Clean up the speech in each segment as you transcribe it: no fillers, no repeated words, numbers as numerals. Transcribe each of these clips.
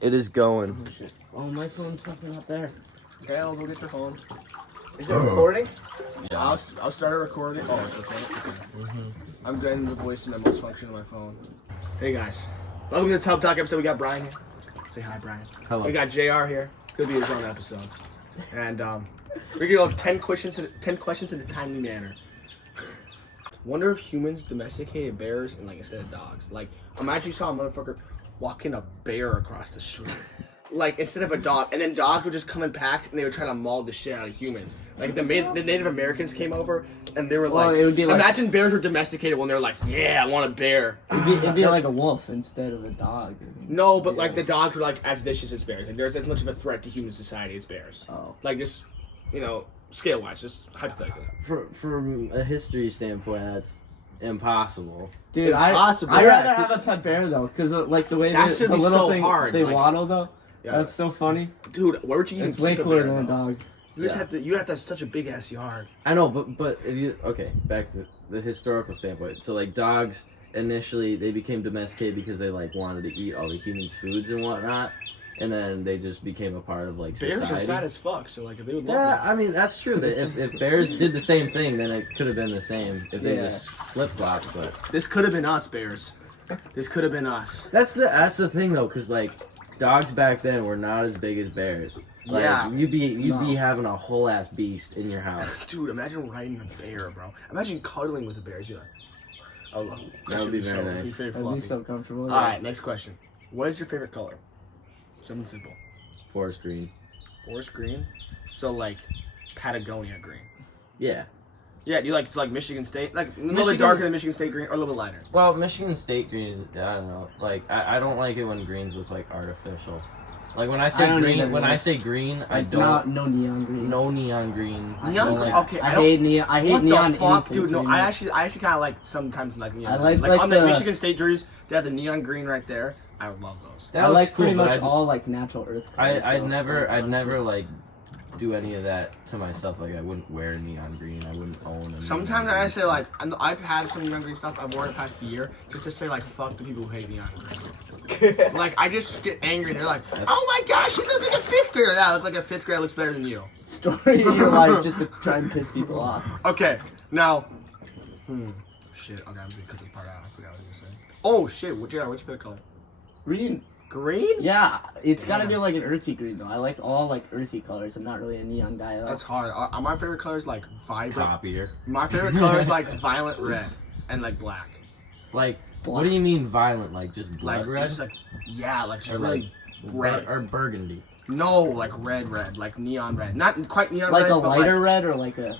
It is going. Oh, shit. Oh, my phone's fucking up there. Okay, I'll go get your phone. Is it recording? Yeah. I'll start a recording. Oh, it's recording. I'm getting the voice memos function on my phone. Hey guys, welcome to the Tub Talk episode. We got Brian here. Say hi, Brian. Hello. We got JR here. He'll be his own episode. And we're gonna go 10 questions in a timely manner. Wonder if humans domesticated bears and instead of dogs. Imagine you saw a motherfucker walking a bear across the street. Instead of a dog, and then dogs would just come in packs and they would try to maul the shit out of humans. The Native Americans came over and they were it would be imagine bears were domesticated when they're like, yeah, I want a bear. It'd be like a wolf instead of a dog. No, but the dogs were as vicious as bears. There's as much of a threat to human society as bears. Oh. Just, scale wise, just hypothetical. From a history standpoint, that's impossible. Dude, Impossible. I'd rather have a pet bear though, because the way That the should be little so thing hard, they waddle though. Yeah. That's so funny. Dude, where would you even It's way keep cooler a bear, than a though? dog. You just have to. You have to have such a big ass yard. I know, but if you back to the historical standpoint. So dogs initially they became domesticated because they wanted to eat all the humans' foods and whatnot, and then they just became a part of society. Bears are fat as fuck, so they would love Yeah, that. I mean that's true. That if bears did the same thing, then it could have been the same if they just flip flopped. But This could have been us, bears. This could have been us. that's the thing though, because dogs back then were not as big as bears. Yeah. You'd be having a whole ass beast in your house. Dude, imagine riding a bear, bro. Imagine cuddling with a bear. You'd be like, oh, love it. That would be very nice. It'd be very I'd be fluffy. so comfortable. All right, next question. What is your favorite color? Something simple. Forest green. Forest green. So Patagonia green. Yeah. Yeah, do you it's Michigan State? A little bit darker than Michigan State green, or a little bit lighter? Well, Michigan State green, I don't know. I don't like it when greens look artificial. When I say green, I don't. No neon green. No neon green. Neon green. Okay, I hate neon. I hate neon. What the fuck, dude? No, I actually kind of sometimes neon. I like on the the Michigan State jerseys, they have the neon green right there. I would love those. That I like cool, pretty much I'd, all natural earth colors. I'd never do any of that to myself. I wouldn't wear neon green. I wouldn't own a Sometimes I say I've had some neon green stuff. I've worn it past the year just to say fuck the people who hate neon green. I just get angry. They're like, oh my gosh, you look like a fifth grader. Yeah, I look like a fifth grader. Looks better than you. Story of your life just to try and piss people off. Okay, now, shit. Okay, I'm gonna cut this part out. I forgot what I was gonna say. Oh shit, what's your favorite color? Green. Green? Yeah, it's gotta be an earthy green though. I like all earthy colors. I'm not really a neon guy though. That's hard. My favorite color is vibrant. Top eater. My favorite color is violet red and black. What do you mean violent? Just blood red? Just just or really red. Or burgundy. No, red, neon red. Not quite neon red, a but lighter red or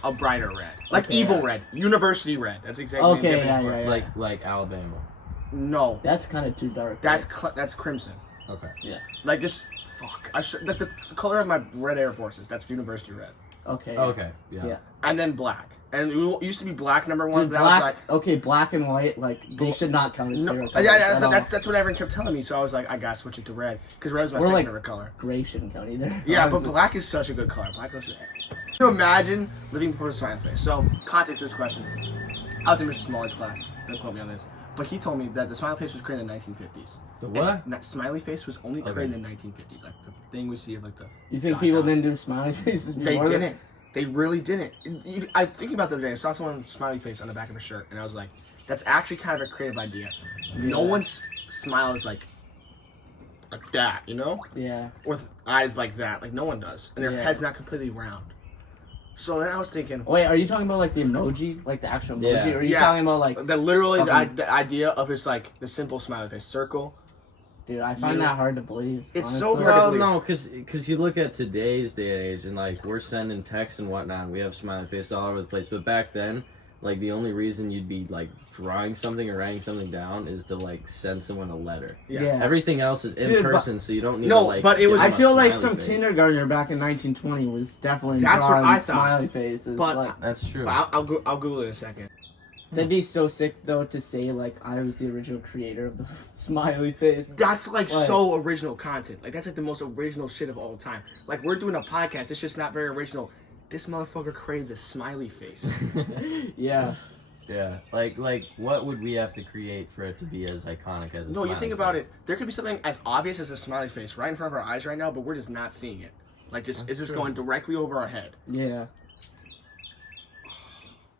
a brighter red. Evil red. University red. That's exactly okay. the difference. Yeah. Like Alabama. No. That's kind of too dark. That's crimson. Okay. Yeah. Just fuck. The color of my red Air Forces. That's university red. Okay. Okay. Yeah. And then black. And it used to be black number one, Dude, but black, I was okay, black and white, they should not count as favorite colors. that's what everyone kept telling me. So I was I gotta switch it to red because red was my second favorite color. Gray shouldn't count either. Yeah, but black is such a good color. Black goes to Can you imagine living before the smiley face? So context of this question. I was in Mr. Smalley's class. Don't quote me on this. But he told me that the smiley face was created in the 1950s. The what? And that smiley face was only created in the 1950s. The thing we see of the. You think people didn't do smiley faces before? They didn't. They really didn't. I think about the other day. I saw someone's smiley face on the back of a shirt, and I was like, "That's actually kind of a creative idea." Yeah. No one's smile is like that, Yeah. With eyes like that, no one does, and their head's not completely round. So then I was thinking, wait, are you talking about the emoji, the actual emoji, Yeah. or are you talking about the idea of his the simple smiley face circle? Dude, I find that hard to believe. It's honestly. so hard to believe. No, because you look at today's day and age, and we're sending texts and whatnot, and we have smiley face all over the place. But back then, the only reason you'd be drawing something or writing something down is to send someone a letter. Yeah. Everything else is in person, so you don't need No, to but it was. I feel like smiley some face. kindergartner back in 1920 was definitely That's what drawing I thought. smiley faces. But that's true. I'll Google it in a second. That'd be so sick though to say I was the original creator of the smiley face. That's so original content. That's the most original shit of all time. We're doing a podcast. It's just not very original. This motherfucker created the smiley face. Yeah. Yeah, like what would we have to create for it to be as iconic as a No, you smiley think about face? it. There could be something as obvious as a smiley face right in front of our eyes right now, but we're just not seeing it. Like, just That's it's just true. going directly over our head. Yeah.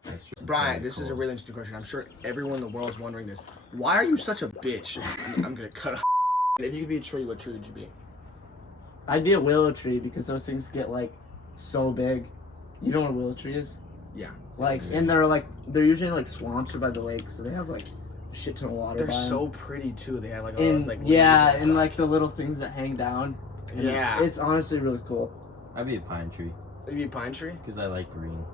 That's true. It's Brian, very this is a cool. really interesting question. I'm sure everyone in the world is wondering this. Why are you such a bitch? I'm gonna cut off. If you could be a tree, what tree would you be? I'd be a willow tree because those things get like so big. You know what a willow tree is? Yeah. Like, Yeah. and they're usually like swamps or by the lake, so they have like a shit ton of water. They're by 'em. so pretty too. They have like all And those like yeah, leaves and outside. like the little things that hang down. And Yeah. it's honestly really cool. I'd be a pine tree You'd be a pine tree. because I like green,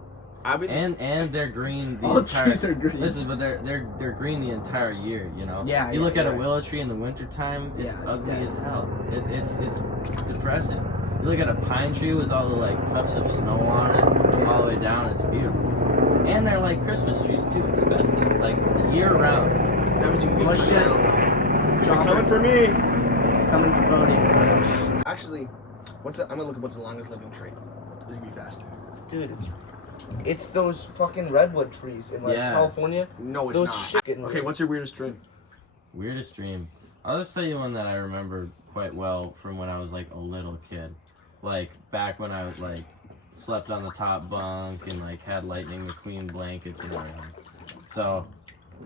I'd be. and they're green the All entire. trees are green. Listen, but they're green the entire year. You know. Yeah, You yeah, look at a right. willow tree in the wintertime, it's Yeah, it's ugly dead. as hell. It's depressing. You look at a pine tree with all the like tufts of snow on it, all the way down. It's beautiful. And they're like Christmas trees too. It's festive, like year round. That means you can get What cut shit? down though. Chopper. Coming for me. Coming from Bodie. Actually, I'm gonna look at what's the longest living tree. This is gonna be fast. Dude, it's those fucking redwood trees in like Yeah. California. No, it's Those not. shit getting Okay, weird. what's your weirdest dream? Weirdest dream. I'll just tell you one that I remember quite well from when I was like a little kid. Like back when I like slept on the top bunk and like had Lightning McQueen blankets and everything. So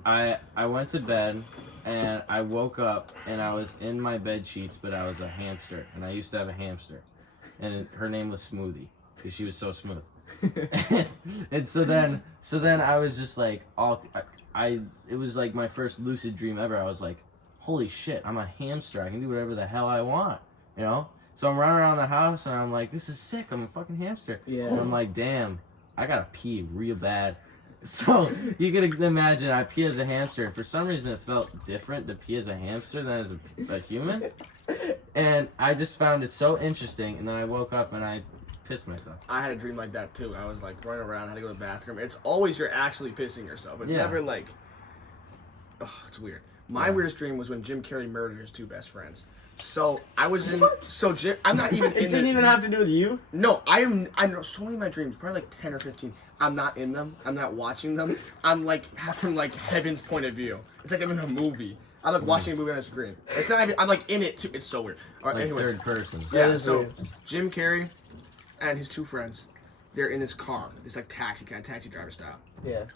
I went to bed and I woke up and I was in my bed sheets, but I was a hamster and I used to have a hamster and her name was Smoothie because she was so smooth. And so then I was just like it was like my first lucid dream ever. I was like, holy shit, I'm a hamster. I can do whatever the hell I want, you know? So I'm running around the house and I'm like, this is sick. I'm a fucking hamster. Yeah. And I'm like, damn, I gotta pee real bad. So you can imagine I pee as a hamster. And for some reason it felt different to pee as a hamster than as a human. And I just found it so interesting. And then I woke up and I pissed myself. I had a dream like that too. I was like running around, had to go to the bathroom. It's always you're actually pissing yourself. It's Yeah. never like, oh, it's weird. My weirdest dream was when Jim Carrey murdered his two best friends. So I was in. What? So Jim, I'm not even It in. didn't even have to do with you. No, I know so many of my dreams, probably like 10 or 15. I'm not in them. I'm not watching them. I'm like from like heaven's point of view. It's like I'm in a movie. I'm like watching a movie on a screen. It's not even. I'm like in it too. It's so weird. All right, Like anyways. third person. Yeah, That is so weird. Jim Carrey and his two friends, they're in this car. It's like taxi driver style. Yeah. And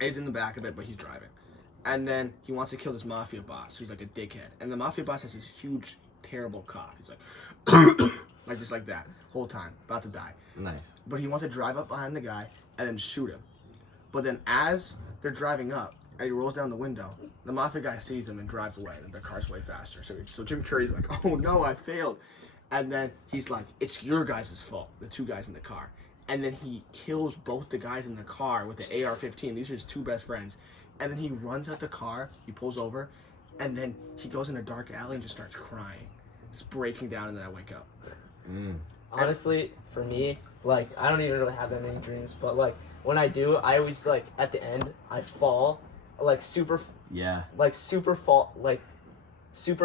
he's in the back of it, but he's driving. And then he wants to kill this mafia boss who's like a dickhead. And the mafia boss has this huge, terrible cough. He's like, like just like that, whole time, about to die. Nice. But he wants to drive up behind the guy and then shoot him. But then as they're driving up and he rolls down the window, the mafia guy sees him and drives away. And the car's way faster. So Jim Carrey's like, oh no, I failed. And then he's like, it's your guys' fault, the two guys in the car. And then he kills both the guys in the car with the AR-15. These are his two best friends. And then he runs out the car, he pulls over, and then he goes in a dark alley and just starts crying. It's breaking down, and then I wake up. Honestly, for me, like I don't even really have that many dreams, but like when I do, I always like at the end I fall, like super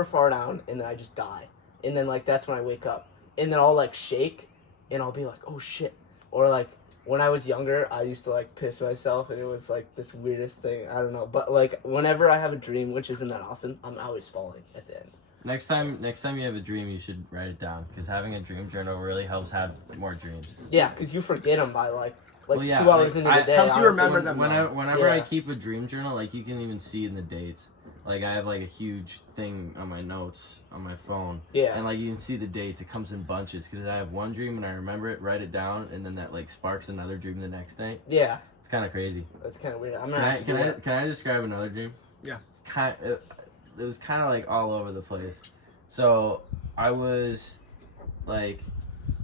far down, and then I just die, and then like that's when I wake up, and then I'll like shake, and I'll be like, oh shit, or like when I was younger, I used to like piss myself, and it was like this weirdest thing. I don't know, but like whenever I have a dream, which isn't that often, I'm always falling at the end. Next time you have a dream, you should write it down because having a dream journal really helps have more dreams. Yeah, because you forget them by like Well, yeah, 2 hours like, into the day. helps you honestly. remember them. Whenever I Yeah. keep a dream journal, like you can even see in the dates. Like I have like a huge thing on my notes on my phone. Yeah. And like you can see the dates. It comes in bunches because I have one dream and I remember it, write it down, and then that like sparks another dream the next day. Yeah, It's kind of crazy. that's kind of weird. I'm Can gonna I have to do it. can I describe another dream? Yeah. It's it was kind of like all over the place. So I was like,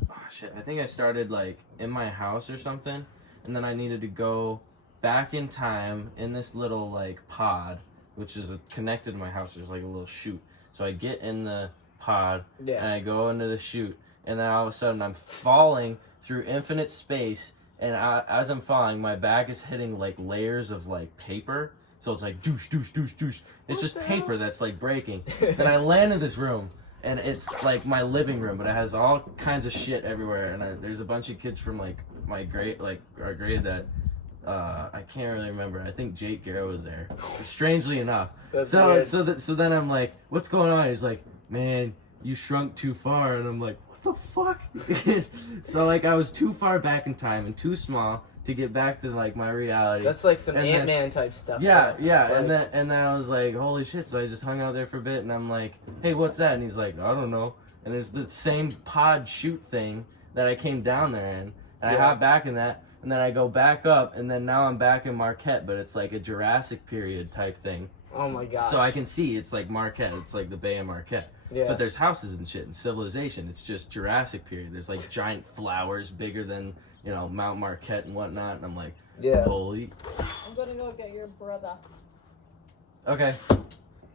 oh shit, I think I started like in my house or something, and then I needed to go back in time in this little like pod, which is connected to my house. There's like a little chute. So I get in the pod and Yeah. I go into the chute, and then all of a sudden I'm falling through infinite space, and as I'm falling, my back is hitting like layers of like paper. So it's like douche, douche, douche, douche. It's just paper that's like breaking. Then I land in this room, and it's like my living room, but it has all kinds of shit everywhere. And there's a bunch of kids from like my grade, like our grade that I can't really remember. I think Jake Garrow was there. Strangely enough. That's So weird. so then I'm like, what's going on? He's like, man, you shrunk too far, and I'm like, what the fuck? So like I was too far back in time and too small to get back to like my reality. That's like some And then- Ant-Man type stuff. Yeah, though. yeah, Like- and then I was like, holy shit! So I just hung out there for a bit, and I'm like, hey, what's that? And he's like, I don't know. And it's the same pod shoot thing that I came down there in, and I Yeah. hop back in that, and then I go back up, and then now I'm back in Marquette, but it's like a Jurassic period type thing. Oh my god. So I can see it's like Marquette, it's like the Bay of Marquette. Yeah. But there's houses and shit and civilization. It's just Jurassic period. There's like giant flowers bigger than, you know, Mount Marquette and whatnot, and I'm like, Yeah. holy. I'm gonna go get your brother. Okay.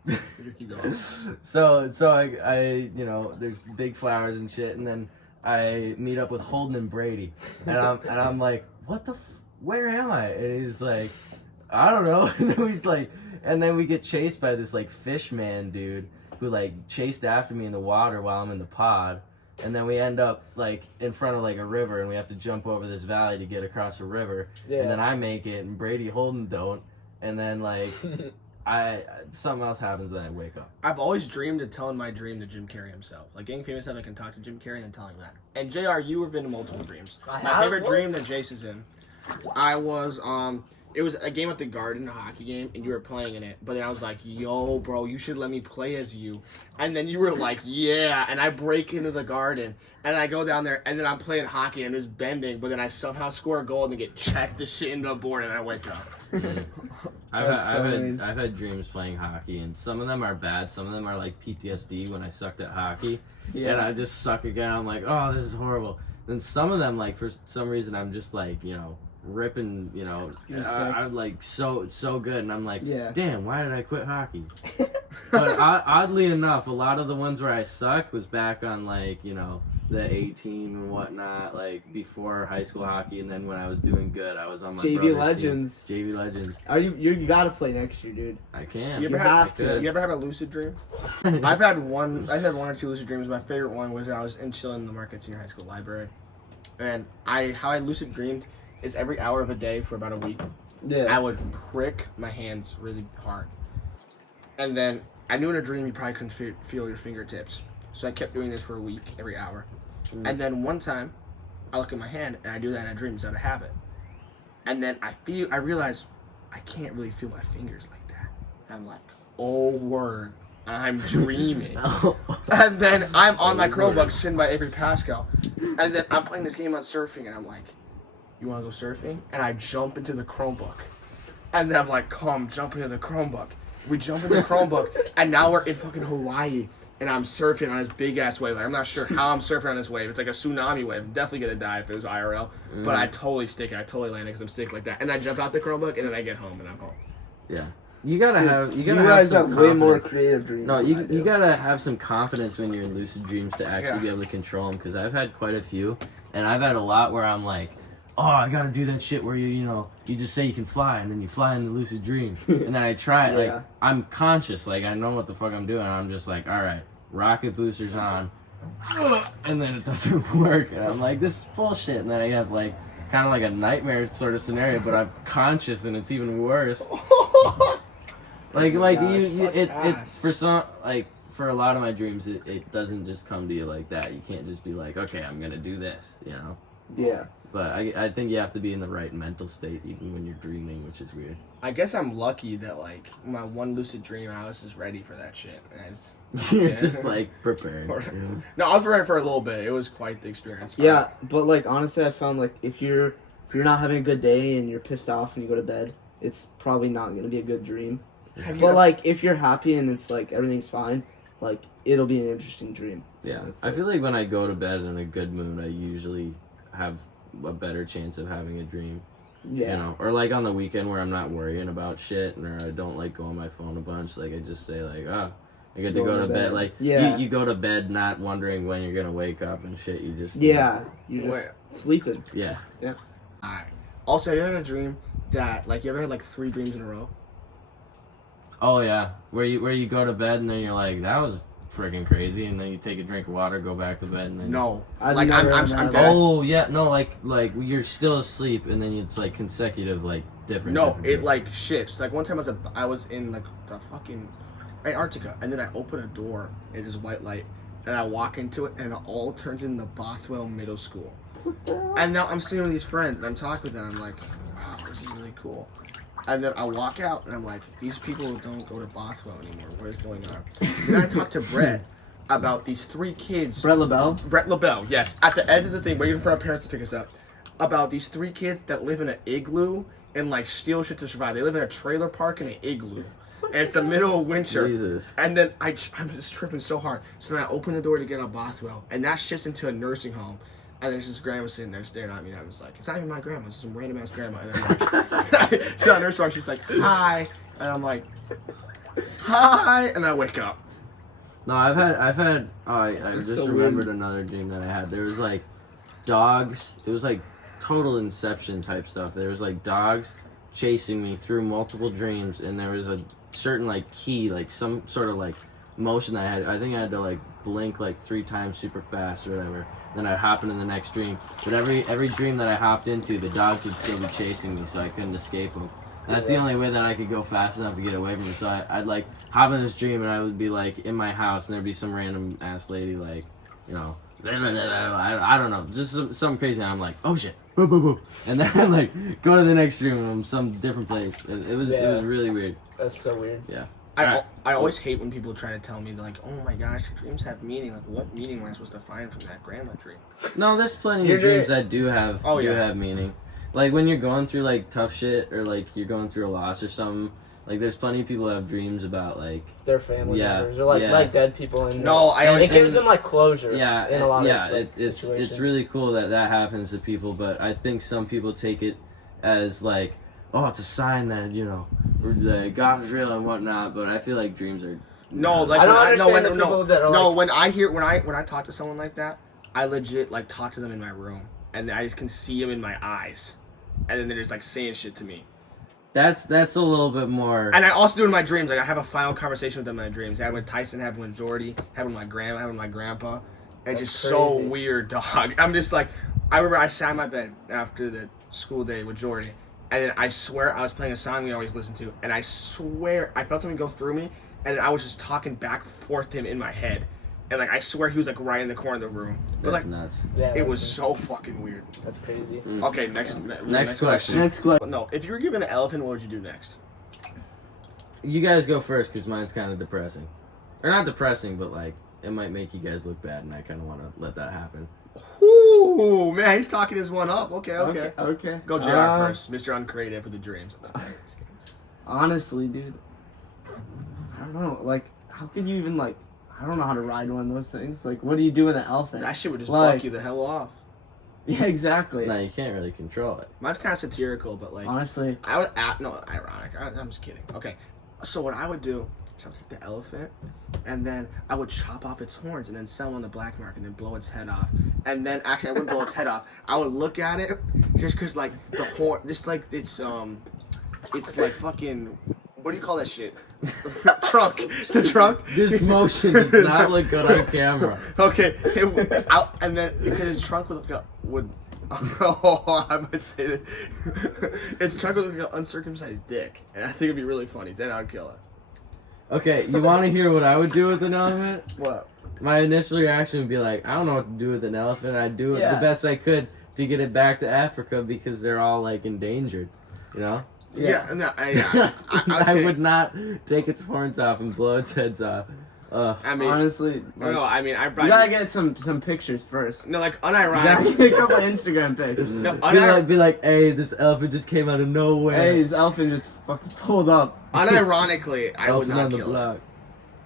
Just keep going. So I you know, there's big flowers and shit, and then I meet up with Holden and Brady, and I'm like, what the where am I? And he's like, I don't know. And then we get chased by this like fish man dude who like chased after me in the water while I'm in the pod, and then we end up like in front of like a river, and we have to jump over this valley to get across a river, Yeah. and then I make it, and Brady Holden don't, and then like. Something else happens and I wake up. I've always dreamed of telling my dream to Jim Carrey himself. Like getting famous that I can talk to Jim Carrey and then telling that. And JR, you have been in multiple dreams. I My have? favorite What? dream that Jace is in. I was it was a game at the Garden, a hockey game, and you were playing in it. But then I was like, yo, bro, you should let me play as you. And then you were like, yeah. And I break into the Garden, and I go down there, and then I'm playing hockey, and it's bending, but then I somehow score a goal and then get checked the shit into a board, and I wake up. I've had dreams playing hockey, and some of them are bad. Some of them are like PTSD when I sucked at hockey, and I just suck again. I'm like, oh, this is horrible. Then some of them, like for some reason, I'm just like, you know, ripping, you know, I'm like so good, and I'm like, Yeah. damn, why did I quit hockey? But oddly enough, a lot of the ones where I suck was back on like, you know, the 18 and whatnot, like before high school hockey, and then when I was doing good, I was on my JV brother's Legends. team. JV Legends. Are you gotta play next year, dude. I can. You ever You have have to. Good. You ever have a lucid dream? I've had one or two lucid dreams. My favorite one was I was chilling in the Market Senior High School library, and how I lucid dreamed is every hour of a day for about a week, Yeah. I would prick my hands really hard, and then I knew in a dream you probably couldn't feel your fingertips, so I kept doing this for a week every hour, and then one time I look at my hand and I do that in a dream. It's out of habit, and then I realize I can't really feel my fingers like that. And I'm like, oh word, I'm dreaming. And then I'm on my Chromebook sitting by Avery Pascal. And then I'm playing this game on surfing and I'm like, you wanna go surfing? And I jump into the Chromebook. And then I'm like, come, jump into the Chromebook. We jump in the Chromebook and now we're in fucking Hawaii. And I'm surfing on this big ass wave. Like, I'm not sure how I'm surfing on this wave. It's like a tsunami wave. I'm definitely gonna die if it was IRL. But I totally stick it. I totally land it because I'm sick like that. And I jump out the Chromebook and then I get home and I'm home. Yeah. You gotta have. You You gotta guys have have some way more confidence. creative dreams. No, than I do. you gotta have some confidence when you're in lucid dreams to actually Yeah. be able to control them. Because I've had quite a few, and I've had a lot where I'm like, oh, I gotta do that shit where you just say you can fly, and then you fly in the lucid dream, and then I try it. Yeah. Like I'm conscious, like I know what the fuck I'm doing. And I'm just like, all right, rocket boosters on, and then it doesn't work, and I'm like, this is bullshit. And then I have like kind of like a nightmare sort of scenario, but I'm conscious, and it's even worse. Like sucks it ass. for some, like for a lot of my dreams it doesn't just come to you like that. You can't just be like, okay, I'm gonna do this, you know. Yeah. But I think you have to be in the right mental state even when you're dreaming, which is weird. I guess I'm lucky that like my one lucid dream I was just ready for that shit. And I just, You're Yeah. just like prepared. Or- Yeah. No, I was ready for a little bit. It was quite the experience. Yeah, but like honestly, I found like if you're not having a good day and you're pissed off and you go to bed, it's probably not gonna be a good dream. Have you But ever- like if you're happy and it's like everything's fine, like it'll be an interesting dream. Yeah, It's I like- feel like when I go to bed in a good mood, I usually have a better chance of having a dream. Yeah. You know, or like on the weekend where I'm not worrying about shit, or I don't like go on my phone a bunch. Like I just say like, oh, I get to go to bed. Like Yeah. you go to bed not wondering when you're gonna wake up and shit. You just Yeah, you're just Wait. sleeping. yeah. Alright. Also, have you ever had a dream that like you ever had like 3 dreams in a row? Oh yeah, where you go to bed and then you're like, that was freaking crazy, and then you take a drink of water, go back to bed, and then No, I've like never I'm done that. dead. oh yeah, no, like you're still asleep, and then it's like consecutive, like different. No, different it dreams. like shifts. Like one time I was in like the fucking Antarctica, and then I open a door, it's this white light, and I walk into it, and it all turns into Bothwell Middle School. And now I'm sitting with these friends, and I'm talking with them. I'm like, wow, this is really cool. And then I walk out, and I'm like, these people don't go to Bothwell anymore. What is going on? Then I talk to Brett about these 3 kids. Brett LaBelle. Brett LaBelle, yes. At the edge of the thing, waiting for our parents to pick us up. About these 3 kids that live in an igloo and like steal shit to survive. They live in a trailer park in an igloo. And it's the middle of winter. Jesus. And then I'm just tripping so hard. So then I open the door to get out Bothwell. And that shifts into a nursing home. And there's this grandma sitting there staring at me. And I was like, it's not even my grandma. It's some random ass grandma. And I'm like, she's on nurse watch. She's like, hi. And I'm like, hi. And I wake up. No, I've had. I It's just so remembered weird. another dream that I had. There was like dogs. It was like total Inception type stuff. There was like dogs chasing me through multiple dreams, and there was a certain like key, like some sort of like motion that I had. I think I had to like blink like 3 times super fast or whatever. Then I'd hop into the next dream. But every dream that I hopped into, the dogs would still be chasing me, so I couldn't escape them. And that's the only way that I could go fast enough to get away from them. So I'd like hop in this dream, and I would be like in my house, and there'd be some random ass lady like, you know, I don't know, just something crazy. And I'm like, oh shit, boo boo boo, and then I like go to the next dream, and I'm some different place. It was really weird. That's so weird. Yeah. I always hate when people try to tell me, like, oh my gosh, your dreams have meaning. Like, what meaning am I supposed to find from that grandma dream? No, there's plenty Your of dreams that do have have meaning. Like when you're going through like tough shit, or like you're going through a loss or something. Like there's plenty of people that have dreams about like Their family Yeah, members or like yeah. like dead people. And No, I always it gives them like closure. yeah, in a lot yeah. of like, It's situations. really cool that happens to people, but I think some people take it as like, oh, it's a sign that that God is real and whatnot. But I feel like dreams are No, like I don't when understand the people that are like, when I talk to someone like that, I legit like talk to them in my room, and I just can see them in my eyes, and then they're just like saying shit to me. that's a little bit more. And I also do it in my dreams. Like I have a final conversation with them in my dreams. I had with Tyson, happened with Jordy, happened with my grandma, happened with my grandpa. And it's just That's so crazy. weird, dog. I'm just like, I remember I sat in my bed after the school day with Jordy, and then I swear I was playing a song we always listen to, and I swear I felt something go through me, and I was just talking back and forth to him in my head. And like I swear he was like right in the corner of the room. But That's like nuts. yeah, it was that's- so fucking weird. That's crazy. Okay, next question. Next question. No, if you were given an elephant, what would you do next? You guys go first, because mine's kind of depressing, or not depressing, but like it might make you guys look bad, and I kind of want to let that happen. Ooh, man, he's talking his one up. Okay. Okay. Go JR first, Mr. Uncreative with the dreams. Honestly, dude, I don't know. Like, how could you even like? I don't know how to ride one of those things. Like, what do you do with an elephant? That shit would just Like- buck you the hell off. Yeah, exactly. No, you can't really control it. Mine's kind of satirical, but like Honestly, I would no ironic. I'm just kidding. Okay, so what I would do is I would take the elephant, and then I would chop off its horns and then sell them on the black market and then blow its head off. And then actually I wouldn't blow its head off. I would look at it just because like the horn, just like it's like fucking. What do you call that shit? Trunk. The trunk. This motion does not look good on camera. Okay, and then because his trunk would oh, I might say that its trunk would look like an uncircumcised dick, and I think it'd be really funny. Then I'd kill it. Okay, you want to hear what I would do with an elephant? what? My initial reaction would be like, I don't know what to do with an elephant. I'd do it Yeah. the best I could to get it back to Africa because they're all like endangered, you know? Yeah, no, I was I kidding. would not take its horns off and blow its heads off. I mean, Honestly, like, no, I mean, I you probably gotta get some pictures first. no, like You gotta unironically. get a couple Instagram pics. No, Be like, hey, this elephant just came out of nowhere. Hey, this elephant just fucking pulled up. unironically, I would Elephant not on the kill it. block.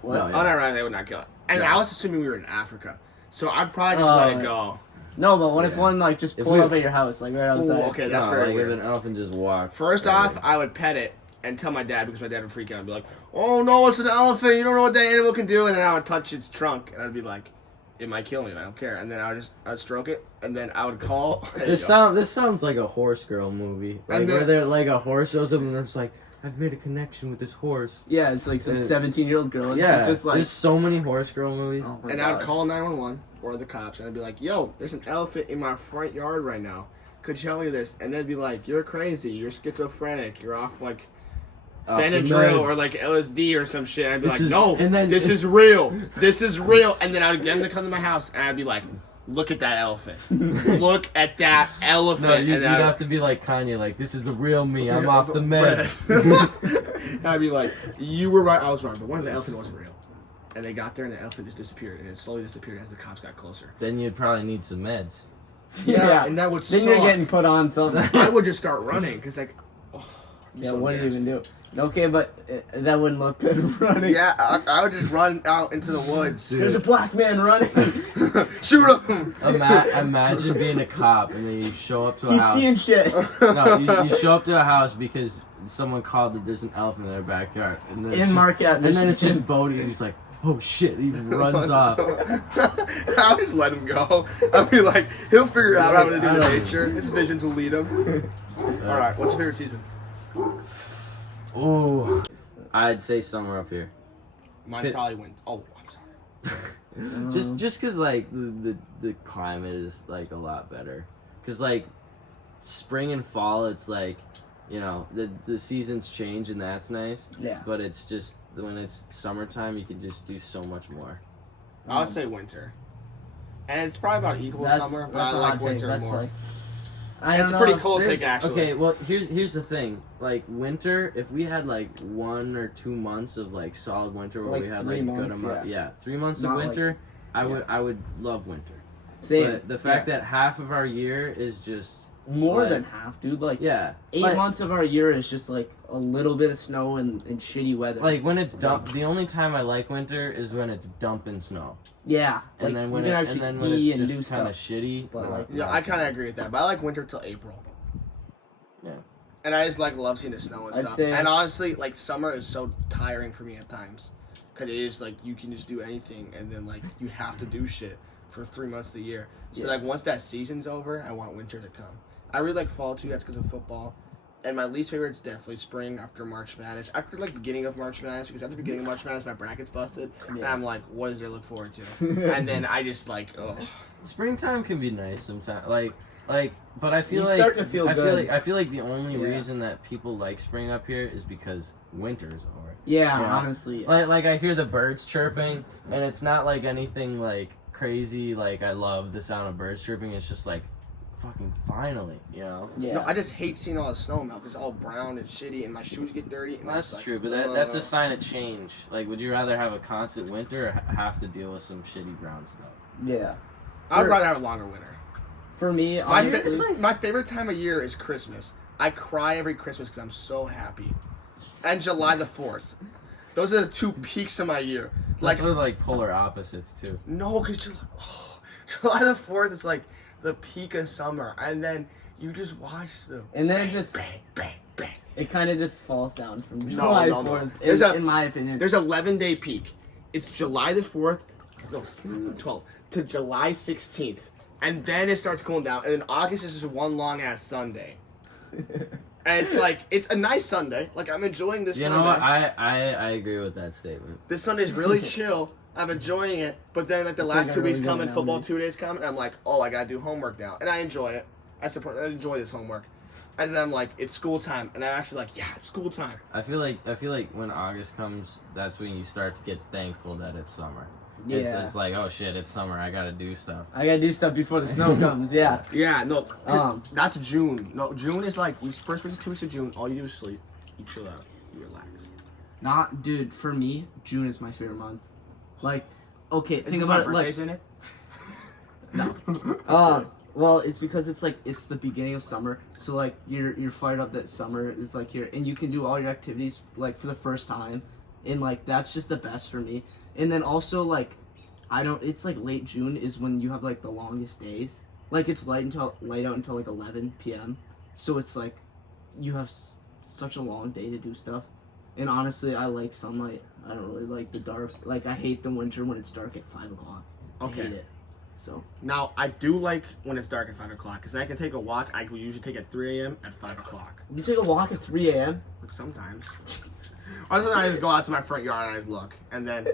What? No, yeah. Unironically, I would not kill it. And Yeah. I was assuming we were in Africa, so I'd probably just let it go. No, but what if Yeah. one like just If pulled we- up at your house, like right outside? Ooh, okay, that's No, very like weird. if an elephant just walked. First off, I would pet it and tell my dad because my dad would freak out and be like, "Oh no, it's an elephant! You don't know what that animal can do." And then I would touch its trunk and I'd be like, "It might kill me. I don't care." And then I'd stroke it and then I would call. This sounds like a horse girl movie, like And where then- they're like a horse shows up and it's like, I've made a connection with this horse. Yeah, it's like some 17-year-old girl. And Yeah, she's just like, there's so many horse girl movies. oh my And God. I'd call 911 or the cops, and I'd be like, "Yo, there's an elephant in my front yard right now. Could you tell me this?" And they'd be like, "You're crazy. You're schizophrenic. You're off like Off the Benadryl or meds. like LSD or some shit." I'd be This like, is- "No, and then- this is real. This is real." And then I'd get them to come to my house, and I'd be like, "Look at that elephant. Look at that elephant." No, and you'd then have to be like Kanye, like, this is the real me, I'm off the meds. I'd be like, "You were right, I was wrong." But one of the elephant wasn't real. And they got there, and the elephant just disappeared, and it slowly disappeared as the cops got closer. Then you'd probably need some meds. Yeah. And that would Then suck. you're getting put on something. I would just start running because like, oh, I'm Yeah, so what do you even embarrassed. do? Okay, but that wouldn't look good running. Yeah, I would just run out into the woods. Dude. There's a black man running. Shoot him! Imagine being a cop and then you show up to a He's house. seeing shit. No, you show up to a house because someone called that there's an elephant in their backyard. And then it's In just- Marquette, And then it's Michigan. just Bodie and he's like, oh shit, he runs off. I'll just let him go. I'll be like, he'll figure out how to do I the don't- nature. His visions will lead him. Alright, what's your favorite season? Ooh. I'd say somewhere up here. Mine's probably winter. Oh, I'm sorry. Just cause like the climate is like a lot better. Cause like spring and fall, it's like, you know, the seasons change and that's nice. Yeah. But it's just when it's summertime, you can just do so much more. I would say winter. And it's probably about equal That's- summer, but that's I a like hot take. winter That's more. like- I don't It's a know pretty if cold there's- take, actually. Okay, well here's the thing. Like winter, if we had like 1 or 2 months of like solid winter where Like we had 3 like good months, amount, yeah. 3 months Not of like- winter, I would love winter. Same. But the fact Yeah. that half of our year is just More like- than half, dude. Like yeah, 8 like, months of our year is just like a little bit of snow and shitty weather. like when it's dump. The only time I like winter is when it's dumping snow, yeah, and like then when you can it, actually and then when ski it's and do just kind of stuff. shitty. But, no, like- Yeah, I kind of agree with that, but I like winter till April. Yeah. And I just like love seeing the snow and I'd stuff. say- And honestly, like summer is so tiring for me at times, because it is like you can just do anything, and then like you have to do shit for 3 months of the year. So Yeah. like once that season's over, I want winter to come. I really like fall too. That's because of football. And my least favorite is definitely spring after March Madness. After like beginning of March Madness, because at the beginning of March Madness my bracket's busted, and Yeah. I'm like, what is there to look forward to? And then I just like, oh. Springtime can be nice sometimes. But I feel You like start to feel good. I feel like the only Yeah. reason that people like spring up here is because winter is over. Yeah, Yeah. honestly. Like I hear the birds chirping, and it's not like anything like crazy. Like I love the sound of birds chirping. It's just like, fucking finally, you know. Yeah. No, I just hate seeing all the snow melt. It's all brown and shitty, and my shoes get dirty. And I'm That's just like, true, but that's a sign of change. Like, would you rather have a constant winter or have to deal with some shitty brown stuff? Yeah. I'd rather have a longer winter. For me, My, honestly, my favorite time of year is Christmas. I cry every Christmas because I'm so happy. And July the 4th. Those are the 2 peaks of my year. Like, Like, sort of like polar opposites too. no, because July the 4th is like the peak of summer. And then you just watch them. and then it just Bang, bang, bang. it kind of just falls down from No, July no, no. 4th, There's a- in my opinion. There's an 11-day peak. It's July the 4th, no, 12th, to July 16th. And then it starts cooling down. And then August is just one long-ass Sunday. And it's like, it's a nice Sunday. Like, I'm enjoying this You Sunday. know what? I agree with that statement. This Sunday's really chill. I'm enjoying it. But then, like, the It's last like 2 a weeks really come good and football analogy. 2 days come. And I'm like, oh, I gotta do homework now. And I enjoy it. I enjoy this homework. And then I'm like, it's school time. And I'm actually like, yeah, it's school time. I feel like when August comes, that's when you start to get thankful that it's summer. Yeah. It's like, oh shit, it's summer. I gotta do stuff. I gotta do stuff before the snow comes. Yeah. Yeah, no, That's that's June. No, June is like, you first week, 2 weeks of June, all you do is sleep. You chill out. You relax. Not, dude. For me, June is my favorite month. Like, okay, think Is about my it. birthday's Like, in it? well, it's because it's like it's the beginning of summer, so like you're fired up that summer is like here, and you can do all your activities like for the first time, and like that's just the best for me. And then also like, it's like late June is when you have like the longest days. Like it's light out until like 11 p.m. So it's like, you have such a long day to do stuff. And honestly, I like sunlight. I don't really like the dark. Like I hate the winter when it's dark at 5 o'clock. I hate Okay. it. So Now, I do like when it's dark at 5 o'clock, because then I can take a walk. I will usually take at 3 a.m. at 5 o'clock. you take a walk at 3 a.m. Like sometimes. Or sometimes I just go out to my front yard and I just look. And then,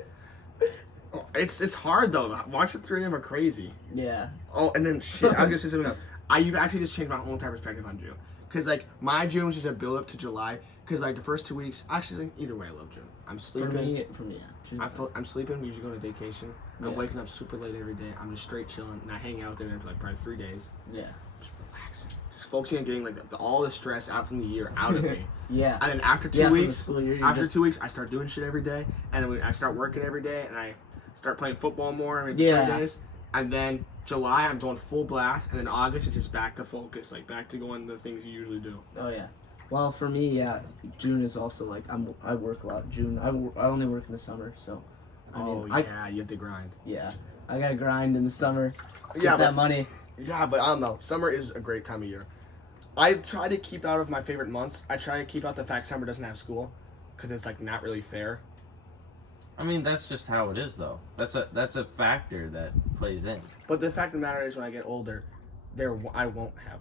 it's hard though. Walks at 3 a.m. are crazy. Yeah. Oh, and then, shit, I was going to say something else. You've actually just changed my whole entire perspective on June. Because, like, my June was just a build up to July. Because, like, the first 2 weeks, actually, either way, I love June. I'm sleeping. For me, yeah. I'm sleeping. We usually go on vacation. I'm Yeah. waking up super late every day. I'm just straight chilling, and I hang out there for like probably 3 days. Yeah. Just relaxing, just focusing on getting like all the stress out from the year out of me. Yeah. And then after 2 from the weeks, school year, after 2 weeks, I start doing shit every day, and then I start working every day, and I start playing football more every 3 days. And then July, I'm going full blast, and then August is just back to focus, like back to going the things you usually do. Oh yeah. Well, for me, yeah, June is also like I work a lot. June, I only work in the summer, so. I mean, You have to grind. Yeah, I gotta grind in the summer. Yeah, Get that money. Yeah, but I don't know. Summer is a great time of year. I try to keep out of my favorite months. I try to keep out the fact summer doesn't have school, because it's like not really fair. I mean, that's just how it is, though. That's a factor that plays in. But the fact of the matter is, when I get older, I won't have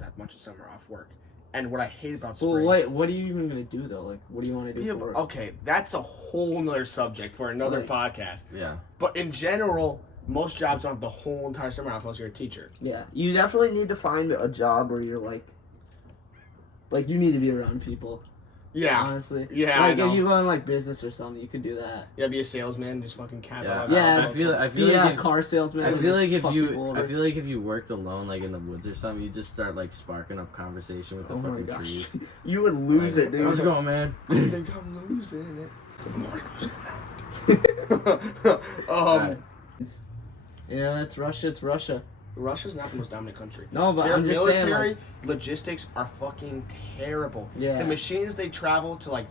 that much of summer off work. And what I hate about spring... Well, what are you even gonna do though? Like, what do you want to do for work? Okay, that's a whole nother subject for another podcast. Yeah. But in general, most jobs don't have the whole entire summer off unless you're a teacher. Yeah, you definitely need to find a job where you're like you need to be around people. Yeah. Honestly. Yeah, like I know. if you go in like business or something, you could do that. Yeah, be a salesman, just fucking cap Yeah. out. Yeah, I feel Be like a car salesman. I and feel just like if fuck people over. I feel like if you worked alone, like in the woods or something, you just start like sparking up conversation with the Oh my fucking gosh. trees. You would lose Like, it, dude. How's it going, man? I think I'm losing it. I'm already losing it now. Yeah, it's Russia. It's Russia. Russia's not the most dominant country. No, but Their I'm just military saying, like, logistics are fucking terrible. Yeah. The machines they travel to like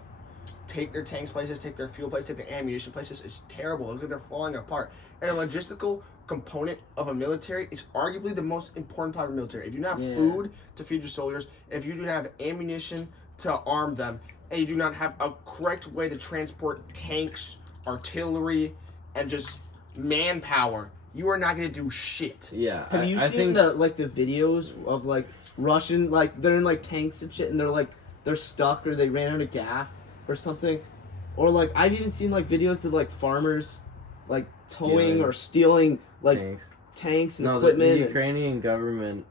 take their tanks places, take their fuel places, take their ammunition places is terrible. Look like they're falling apart. And the logistical component of a military is arguably the most important part of a military. If you don't have food to feed your soldiers, if you do not have ammunition to arm them, and you do not have a correct way to transport tanks, artillery, and just manpower, you are not going to do shit. Yeah. Have you I seen think the videos of like Russian they're in like tanks and shit and they're stuck or they ran out of gas or something, or like I've even seen like videos of like farmers like towing or stealing like tanks and the equipment. Ukrainian government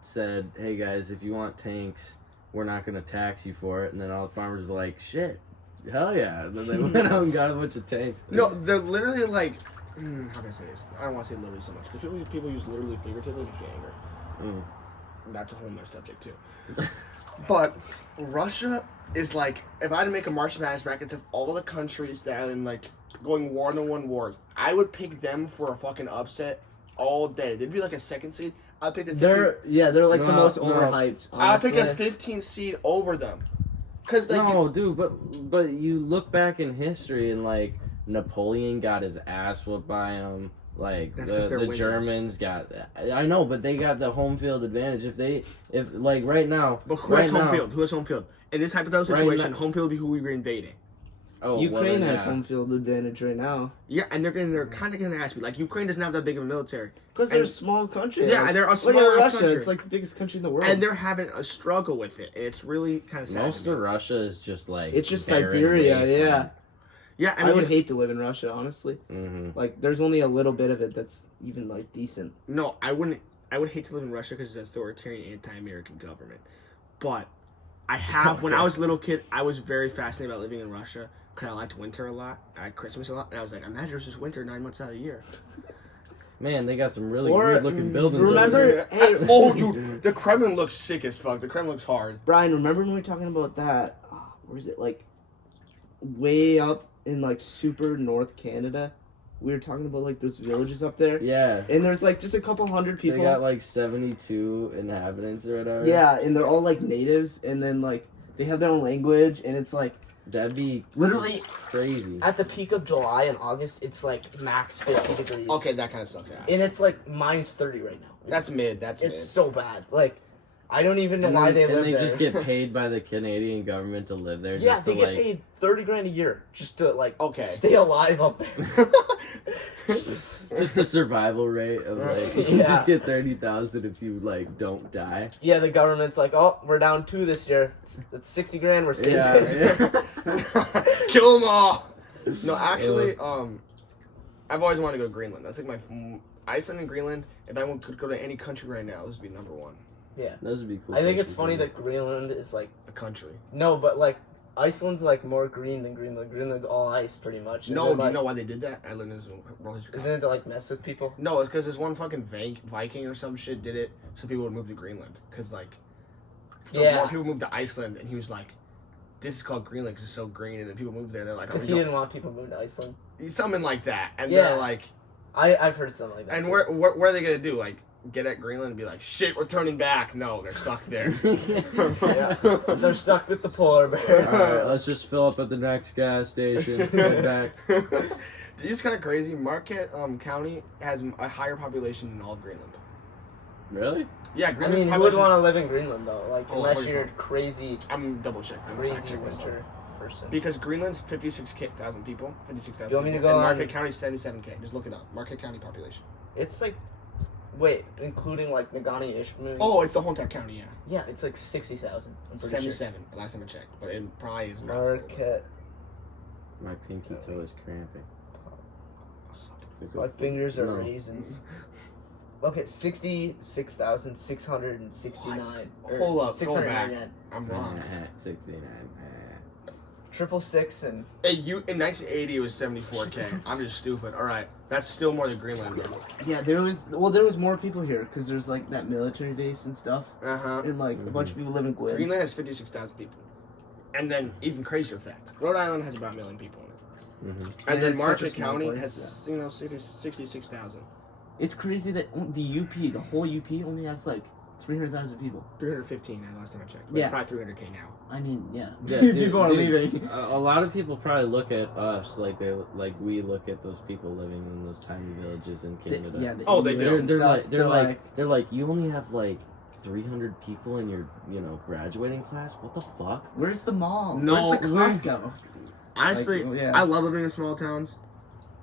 said, "Hey guys, if you want tanks, we're not going to tax you for it." And then all the farmers were like, "Shit, hell yeah!" And then they went out and got a bunch of tanks. No, they're literally like, how can I say this? I don't want to say literally so much, because people use literally figuratively to get anger. That's a whole nother subject too. But Russia is like, if I had to make a March Madness bracket of all the countries that are in like going 1-on-1 wars, I would pick them for a fucking upset all day. They'd be like a second seed. I'd pick the 15. They're like the most No. overhyped. I'd pick a honestly. 15 seed over them. Cause like No, dude, but you look back in history and like Napoleon got his ass whooped by him. Like That's 'cause they're the winters. Germans got, I know, but they got the home field advantage. If like right now, But who has home field? Who has home field? In this hypothetical Right situation, now- home field would be who we were invading. Oh, Ukraine well, has yeah. home field advantage right now Yeah, and they're kind of gonna ask me like, Ukraine doesn't have that big of a military, because they're a And- small country. Yeah, like, they're a look small at ass Russia. country. It's like the biggest country in the world. and they're having a struggle with it. And it's really kind of sad. Most to me. of Russia is just like It's just barren Siberia. wasteland. Yeah, Yeah, I would hate to live in Russia, honestly. Mm-hmm. Like, there's only a little bit of it that's even like decent. No, I wouldn't. I would hate to live in Russia because it's an authoritarian, anti-American government. But I have, when I was a little kid, I was very fascinated about living in Russia because I liked winter a lot. I liked Christmas a lot, and I was like, imagine it's just winter 9 months out of the year. Man, they got some really Or- weird looking buildings. remember- over there. Hey- Oh, dude, the Kremlin looks sick as fuck. The Kremlin looks hard. Brian, remember when we were talking about that? Where is it? Like, way up in like super North Canada. We were talking about like those villages up there, Yeah, and there's like just a couple hundred people. they got like 72 inhabitants or whatever. Yeah, and they're all like natives, and then like they have their own language, and it's like that'd be Literally- just crazy. at the peak of July and August, it's like max 50 degrees. Okay, that kind of sucks ass. And it's like minus 30 right now. That's mid. That's It's mid. so bad. Like, I don't even know And why then- they live and they there. just get paid by the Canadian government to live there. Yeah, just they to, get like, paid $30,000 a year just to like Okay. stay alive up there. just a survival rate of like you Yeah. just get 30,000 if you like don't die. Yeah, the government's like, oh, we're down 2 this year. It's $60,000 we're saving. Kill them all. No, actually, I've always wanted to go to Greenland. That's like my Iceland and Greenland. If I could go to any country right now, this would be number one. Yeah. Those would be cool. I think it's places funny to that Greenland is like A country. no, but like Iceland's like more green than Greenland. Greenland's all ice pretty much. And No, then, do like, you know why they did that? Ireland is world history. Isn't it to like mess with people? No, it's because this one fucking Viking or some shit did it so people would move to Greenland. Because, like, so Yeah. more people moved to Iceland, and he was like, this is called Greenland because it's so green, and then people moved there, they're like, Because he didn't want people moving to Iceland. something like that. And Yeah. they're like, I've heard something like that. and too. where are they going to do? Like, get at Greenland and be like, shit, we're turning back. No, they're stuck there. Yeah. They're stuck with the polar bears. Alright, let's just fill up at the next gas station. Head back. It's kind of crazy. Marquette County has a higher population than all of Greenland. Really? Yeah, I Greenland's mean, who would population. want to live in Greenland though? Like, Oh, unless where you you're from? crazy, I'm double checking. crazy winter person. Because Greenland's 56,000 people. 56,000. You want me to people, go and on- Marquette County's 77K. Just look it up. Marquette County population. It's like, wait, including like Nagani Ishmael. Oh, it's the whole entire county. Yeah, yeah, it's like 60,000. I'm pretty 77. The last time I checked, but it probably is sure. not. Marquette. My pinky toe is cramping. My fingers are No. raisins. Look at 66,669. What? Hold up, go 699. I'm wrong. 69. 666 and Hey, in 1980 it was 74K. I'm just stupid. All right, that's still more than Greenland. Yeah, there was more people here because there's like that military base and stuff, Uh huh. and like a bunch of people live in Gwyn. Greenland has 56,000 people, and then even crazier fact, Rhode Island has about 1 million people in it, Mm-hmm. and then it's such a Marquette small County place, has 66,000. It's crazy that the UP, the whole UP, only has like 300,000 people. 315 last time I checked. But Yeah. It's probably 300K now. I mean, yeah, Yeah, people are leaving. A lot of people probably look at us like we look at those people living in those tiny villages in Canada. The Oh, they Inuits do. and They're stuff, like they're like you only have like 300 people in your graduating class. What the fuck? Where's the mall? No, Where's the Costco? Honestly, Like, yeah. I love living in small towns,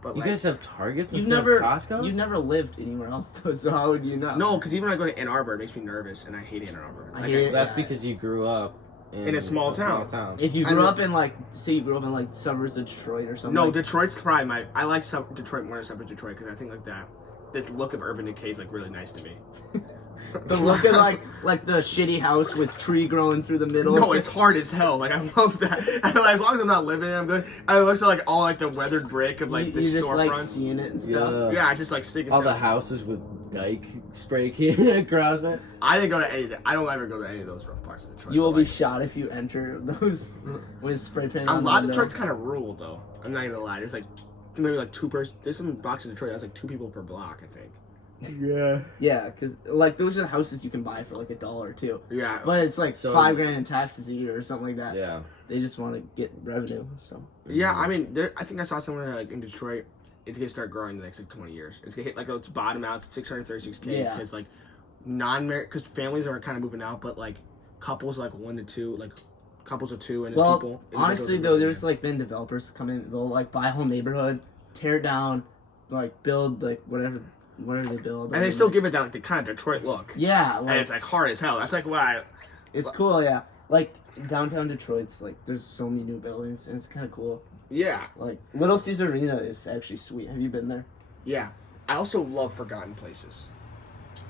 but You like, guys have Targets You've instead never, of Costco's? you've never lived anywhere else though, so how would you know? no, because even when I go to Ann Arbor, it makes me nervous, and I hate Ann Arbor. I Like, hate it. That's because you grew up In a small town. If you I grew know- up in like, say you grew up in like suburbs of Detroit or something. No, like, Detroit's probably I like Detroit more than suburbs of Detroit because I think like that. The look of urban decay is like really nice to me. the look at like the shitty house with tree growing through the middle. No, it's hard as hell. Like I love that. And, like, as long as I'm not living in it, I'm good. And it looks like all like the weathered brick of like you, the you just like storefronts. seeing it and stuff. Yeah, I just like sick as All hell. the houses with dike spray can across it. I didn't go to any. I don't ever go to any of those rough parts of Detroit. You will but, be like, shot if you enter those with spray paint. a on the lot of window. Detroit's kind of rural though. I'm not gonna lie. There's like maybe like there's some blocks in Detroit that's like 2 people per block. I think. Yeah. Yeah, because like those are the houses you can buy for like $1 too. Yeah. But it's like So- $5,000 in taxes a year or something like that. Yeah. They just want to get revenue. So Yeah, I mean, I think I saw somewhere like in Detroit, it's gonna start growing in the next like 20 years. It's gonna hit like its bottom out, it's 636K Yeah. because like non-married, because families are kind of moving out, but like couples like 1 to 2, like couples of 2 and well, people. honestly though, there's like been developers come in. They'll like buy a whole neighborhood, tear it down, like build like whatever they build. and they still give it that like the kind of Detroit look, Yeah, and like it's like hard as hell. That's like why. it's cool. Yeah, like downtown Detroit's like there's so many new buildings and it's kind of cool. Yeah, Like Little Caesar Arena is actually sweet. Have you been there? yeah. I also love forgotten places.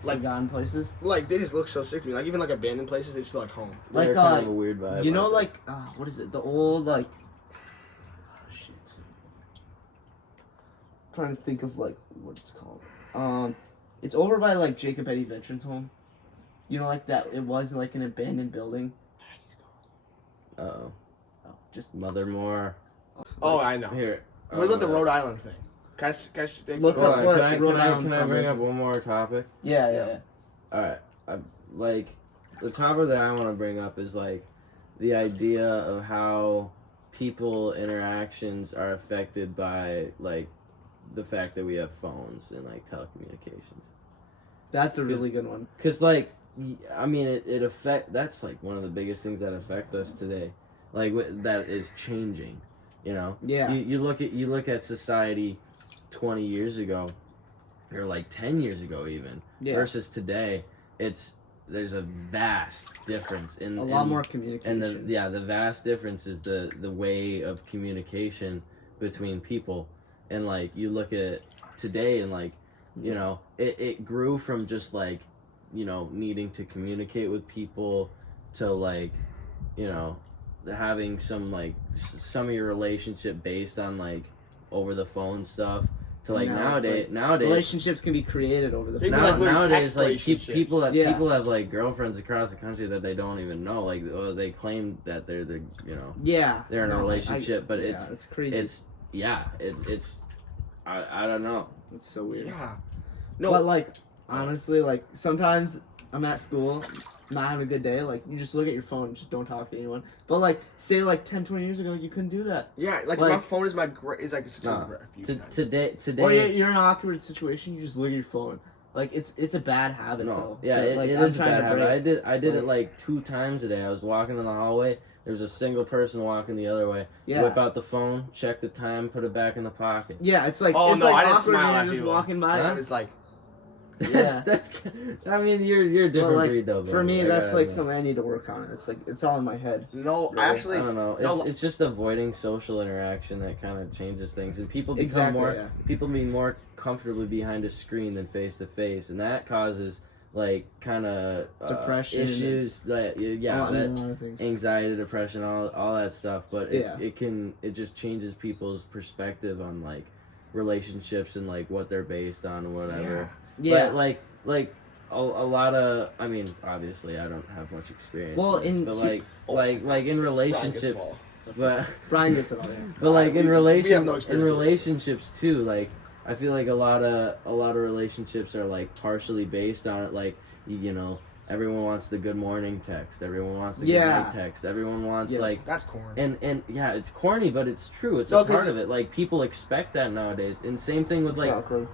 Like, Forgotten places. like they just look so sick to me. Like even like abandoned places, they just feel like home. Like They're kind of a weird vibe. you know, I think. like what is it? The old like. Oh, shit. I'm trying to think of like what it's called. It's over by like Jacob Eddy Veterans Home. You know, like that. It was like an abandoned building. Uh-oh. Oh, just Mothermore. Oh, I know. Here. What about the Rhode Island thing? Guys, Look Hold up on, what can I Rhode Island can I bring covers. up one more topic? yeah. Alright. Like, the topic that I want to bring up is, like, the idea of how people interactions are affected by, like, the fact that we have phones and, like, telecommunications. That's a really good one. Because, like, I mean, it affect. That's like one of the biggest things that affect us today, like that is changing. You know, Yeah. You look at society 20 years ago, or like 10 years ago even, Yeah. versus today. There's a vast difference in A lot more communication. and the vast difference is the way of communication between people, and like you look at today and like, you know, it grew from just like, you know, needing to communicate with people to like, you know, having some like some of your relationship based on like over the phone stuff to like Now it's nowadays relationships can be see over the They phone. can, like, literally nowadays text like relationships. people Yeah. people have like girlfriends across the country that they don't even know, like, or they claim that they're the, you know, Yeah. they're in a No, relationship, but it's crazy. it's I don't know. It's so weird. Yeah. No. But like honestly, like sometimes I'm at school, not having a good day, like you just look at your phone and just don't talk to anyone. But like say like 10-20 years ago you couldn't do that. Yeah, like Like- my phone is is like such a Nah. refuge. Today Or you're in an awkward situation, you just look at your phone. Like it's a bad habit no, though. yeah, that, like, it I'm is a trying bad to habit. break. I did it like 2 times a day. I was walking in the hallway. There was a single person walking the other way. Yeah. Whip out the phone, check the time, put it back in the pocket. Yeah, it's like Oh, it's no, like I just awkward smile when at you're just people. walking by. Huh? It's like, Yeah. That's. I mean, you're a different like, breed though. For bro. me, I that's gotta like admit. something I need to work on. It's like it's all in my head. no, Really? I actually, I don't know. no, It's just avoiding social interaction that kind of changes things, and people become Exactly, yeah. be more comfortably behind a screen than face to face, and that causes like kind of Depression issues. Like A lot of things. anxiety, depression, all that stuff. But Yeah. it just changes people's perspective on like relationships and like what they're based on and whatever. Yeah. But like a lot of, I mean, obviously I don't have much experience. Well, in this, in but hu- like in relationship, but Brian gets it all. Yeah. but like in we have no in experience with this. relationships too, like I feel like a lot of relationships are like partially based on it, like you know, everyone wants the good morning text, everyone wants the good Yeah. night text, everyone wants Yeah. like, that's corn. and yeah, it's corny, but it's true. It's No, a 'cause part of it. Like people expect that nowadays, and same thing with like Exactly.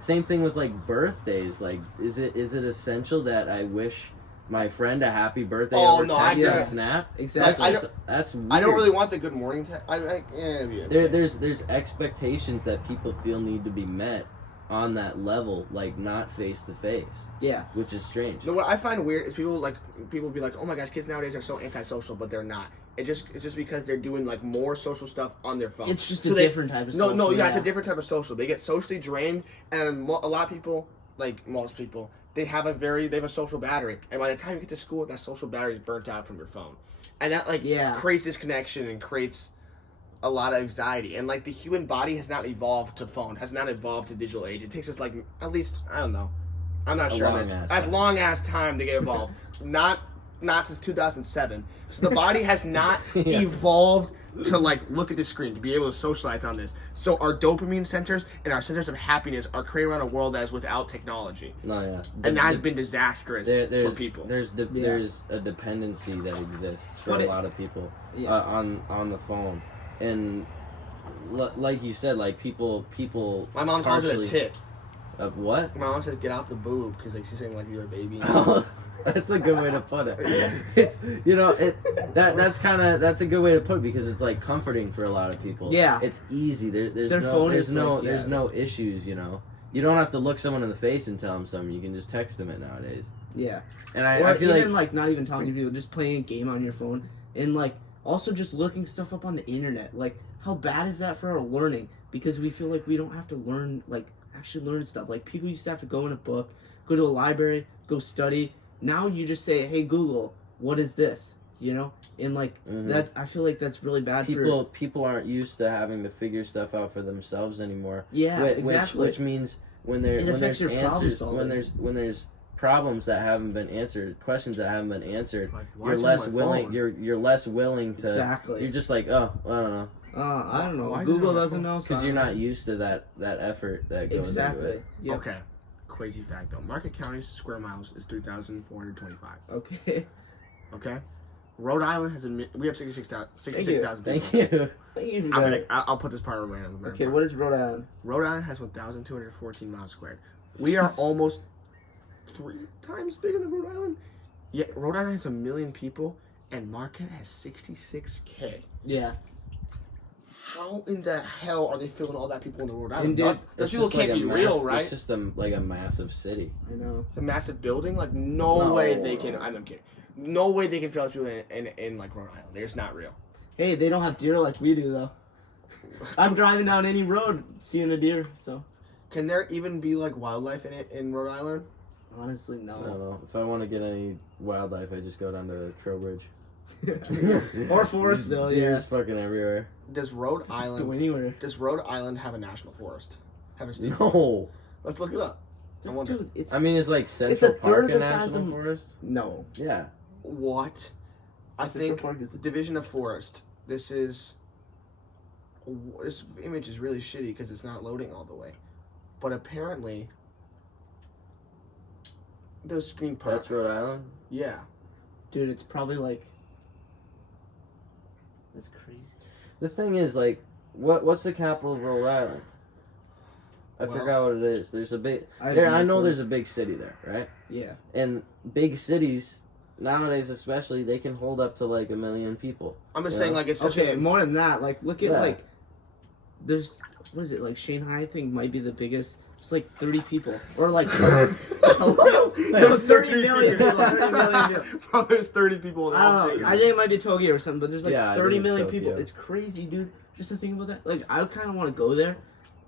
birthdays. Like, is it essential that I wish my friend a happy birthday Oh, over no, I text get on it. Snap? Exactly. That's weird. I don't really want the good morning. Yeah. There's expectations that people feel need to be met on that level, like not face to face, Yeah. which is strange. No, what I find weird is people be like, oh my gosh, kids nowadays are so antisocial, but they're not. It's just because they're doing like more social stuff on their phone. It's just So a they- different type of No, social, yeah, it's a different type of social. They get socially drained, and a lot of people, like most people, they have a social battery, and by the time you get to school, that social battery is burnt out from your phone, and that creates disconnection and creates a lot of anxiety. And like the human body has not evolved to phone, has not evolved to digital age. It takes us like at least, I don't know, I'm not sure on this, as long as time to get evolved. not since 2007. So the body has not evolved to like look at the screen, to be able to socialize on this. So our dopamine centers and our centers of happiness are created around a world that is without technology, No, yeah, and that has been disastrous for people. There's a dependency that exists for But a lot of people Yeah. on the phone, and like you said, like people. My mom calls it a partially- tit. What? My mom says get off the boob because like she's saying like you're a baby. That's a good way to put it. It's that's a good way to put it because it's like comforting for a lot of people. Yeah. It's easy. There's Their phone there's is no like, there's yeah. no issues. You know, you don't have to look someone in the face and tell them something. You can just text them it nowadays. Yeah. And Or I feel even like not even talking to people, just playing a game on your phone, and like also just looking stuff up on the internet. Like, how bad is that for our learning? Because we feel like we don't have to learn, like actually learn stuff. Like people used to have to go in a book, go to a library, go study. Now you just say, "Hey Google, what is this?" You know, and like that. I feel like that's really bad. people aren't used to having to figure stuff out for themselves anymore. Yeah, exactly. Which means when It affects there's your problem answers, solving. when there's problems that haven't been answered, questions that haven't been answered, Like, why you're is it on less my willing. phone? You're less willing to. Exactly. You're just like, oh, I don't know, I don't know. Why is it Google on my doesn't phone? know because you're not used to that effort that goes into exactly. it. Yep. Okay, crazy fact though. Market County's square miles is 3,425. Okay. Okay, Rhode Island has we have 66,000 Thank people. you. Thank you for I'm that. gonna, I'll put this part away. Okay, what is Rhode Island? Rhode Island has 1,214 miles squared. We are almost 3 times bigger than Rhode Island. Yeah, Rhode Island has 1 million people, and Marquette has 66K. Yeah. How in the hell are they filling all that people in the Rhode Island? And dude, Those people can't be real, right? It's just like a massive city. I know. It's a massive building. Like no way they can. I'm kidding. No way they can fill people in like Rhode Island. They're just not real. Hey, they don't have deer like we do though. I'm driving down any road, seeing a deer. So Can there even be like wildlife in Rhode Island? honestly, I don't no. know. If I want to get any wildlife, I just go down to Trowbridge. Or Forestville, yeah. Deer's fucking everywhere. Does Rhode Just go Island anywhere. have a national forest? Have a state No. forest? Let's look it up. I wonder. Dude, it's I mean, it's like Central a third Park of a the size national of- forest. no. Yeah. What? I Central think Park is Division of Forest. This image is really shitty because it's not loading all the way. But apparently, those green park. That's Rhode Island. Yeah. dude, it's probably like that's crazy. The thing is, like, what's the capital of Rhode Island? I Well- forgot what it is. There's a big. I have There, no I know clue. there's a big city there, right? Yeah. And big cities nowadays, especially, they can hold up to like 1 million people. I'm just Yeah. saying, like, it's such Okay, a. more than that, like look at Yeah. like there's what is it like Shanghai I think might be the biggest. It's like 30 people or like Tokyo. There's 30 million people. 30 million people. Bro, there's 30 people in the whole I don't know. I think it might be Tokyo or something, but there's like Yeah, I 30 think it's million people. Tokyo. It's crazy, dude. Just to think about that. Like I kind of want to go there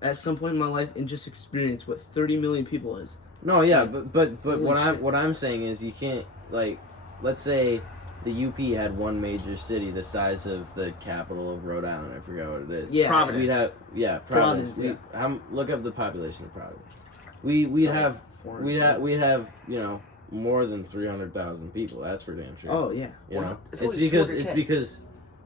at some point in my life and just experience what 30 million people is. No, yeah, but Holy what shit. what I'm saying is you can't, like, let's say the UP had one major city the size of the capital of Rhode Island. I forgot what it is. Yeah. Providence. We'd have Providence. Providence, Look up the population of Providence. We'd have more than 300,000 people. That's for damn sure. Oh yeah. You know, Well, it's it's only because 200K.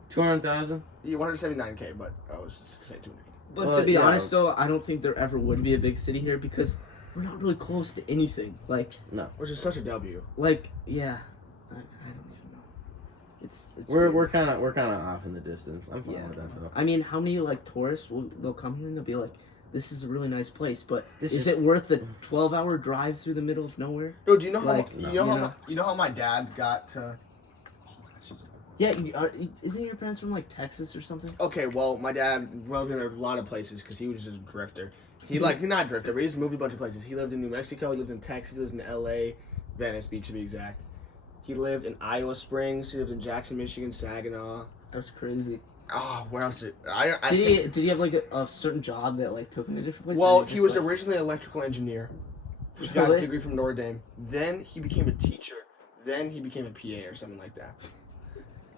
200,000. Yeah, 179K, but I was just gonna say 200. But Well, to be yeah. honest, though, I don't think there ever would be a big city here because we're not really close to anything. Like Which is such a W. yeah. I don't even know. It's We're kind of off in the distance. I'm fine Yeah. with that though. I mean, how many like tourists they'll come here and they'll be like, "This is a really nice place," but This is is- it worth the 12-hour drive through the middle of nowhere? Dude, do you know Like, how you know. you know how my dad got to? Oh, that's just. Yeah, isn't your parents from like Texas or something? Okay, well, my dad lived in a lot of places because he was just a drifter. He's not a drifter, but he's moved a bunch of places. He lived in New Mexico, he lived in Texas, he lived in L.A., Venice Beach to be exact. He lived in Iowa Springs, he lived in Jackson, Michigan, Saginaw. That's crazy. Oh, where else? I Did he have like a certain job that like took him to different places? Well, or he just, was like, originally an electrical engineer. He got his Really? degree from Notre Dame. Then he became a teacher. Then he became a PA or something like that.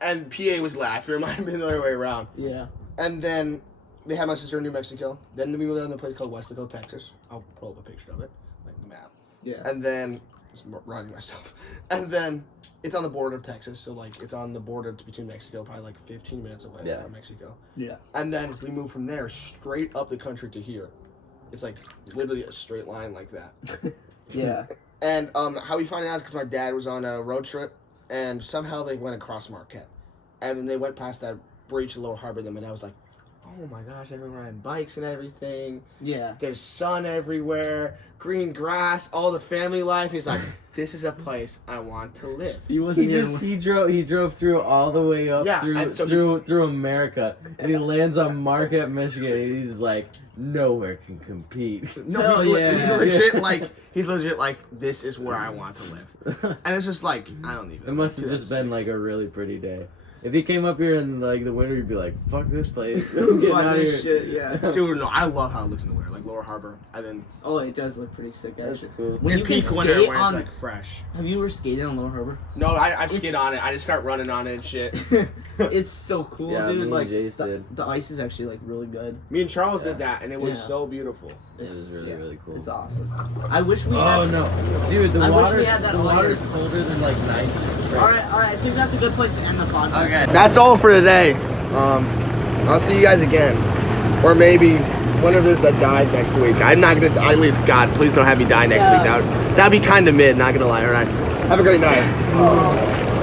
And PA was last, but it might have been the other way around. Yeah. And then they had my sister in New Mexico. Then we moved down to a place called Westerville, Texas. I'll pull up a picture of it, like the map. Yeah. And then, just writing myself. And then it's on the border of Texas, so like it's on the border between Mexico, probably like 15 minutes away Yeah. from Mexico. Yeah. And then we moved from there straight up the country to here. It's like literally a straight line like that. Yeah. And how we found out is because my dad was on a road trip, and somehow they went across Marquette, and then they went past that breach in Lower Harbor. Them, and I was like, "Oh my gosh, everyone riding bikes and everything. Yeah. There's sun everywhere, green grass, all the family life." He's like, "This is a place I want to live." He wasn't He drove through all the way up Yeah, through and so through America, and he lands on Marquette, Michigan. And he's like, nowhere can compete. No, Hell he's, yeah. he's legit like, "This is where I want to live," and it's just like, I don't even. It must have just been like a really pretty day. If he came up here in like the winter, he'd be like, "Fuck this place, I'm getting Fuck out of this here." shit, yeah. Dude, no, I love how it looks in the winter, like Lower Harbor, and then Oh, it does look pretty sick, actually. That's cool. When in you can peak winter skate when on, it's like fresh. have you ever skated on Lower Harbor? No, I skid It's- on it. I just start running on it and shit. It's so cool, Yeah, me dude. and Like Jace the, did. the ice is actually like really good. Me and Charles Yeah. did that, and it was Yeah. so beautiful. It was really yeah, really cool. It's awesome. I wish we Oh had. no, dude, the I wish we water's had that the all water's year. colder than like 90. All right. I think that's a good place to end the podcast. Okay. That's all for today. I'll see you guys again, or maybe one of us that died next week. I'm not gonna. At least God, please don't have me die next week. That'd be kind of mid. Not gonna lie. All right. Have a great night.